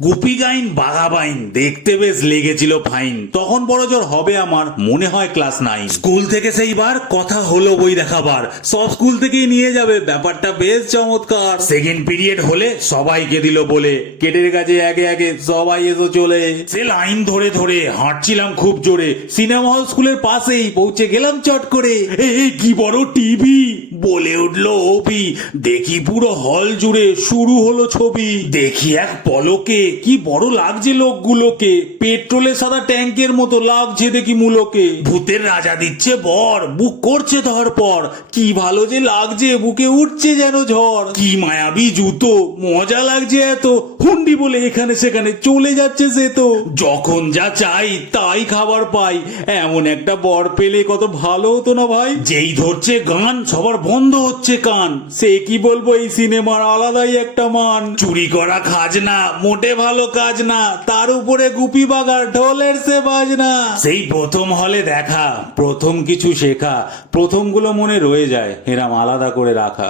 গুপি গাইন বাঘা বাইন দেখতে বেশ লেগেছিল ফাইন। তখন বড় জোর হবে আমার মনে হয় ক্লাস 9। স্কুল থেকে সেইবার কথা হলো বই দেখাবার, সব স্কুল থেকেই নিয়ে যাবে, ব্যাপারটা বেশ চমৎকার। সেকেন্ড পিরিয়ড হলে সবাইকে দিল বলে, গেটের কাছে একে একে সবাই এসো চলে। সে লাইন ধরে ধরে হাঁটছিলাম খুব জোরে, সিনেমা হল স্কুলের পাশেই পৌঁছে গেলাম চট করে। এই কি বড় টিভি, বলে উঠলো অপি। দেখি পুরো হল জুড়ে শুরু হলো ছবি। দেখি এক পলকে কি বড় লাগছে লোকগুলোকে, পেট্রোলের সাদা ট্যাঙ্কের মতো লাগছে দেখি মূলকে। ভূতের রাজা দিচ্ছে বর, বুক করছে ধরপর, কি ভালো যে লাগছে, বুকে উঠছে যেন ঝড়। কি মায়াবী জুতো, মজা লাগছে এত, হুন্ডি বলে এখানে সেখানে চলে যাচ্ছে সে তো। যখন যা চাই তাই খাবার পাই, এমন একটা বর পেলে কত ভালো হতো না ভাই। যেই ধরছে গান সবার বন্ধ হচ্ছে কান, সে কি বলবো এই সিনেমার আলাদাই একটা মান। চুরি করা খাজনা মোটে ভালো কাজ না, তার উপরে গুপি বাগার ঢোলের সে বাজনা। সেই প্রথম হলে দেখা, প্রথম কিছু শেখা, প্রথমগুলো মনে রয়ে যায় এরম আলাদা করে রাখা।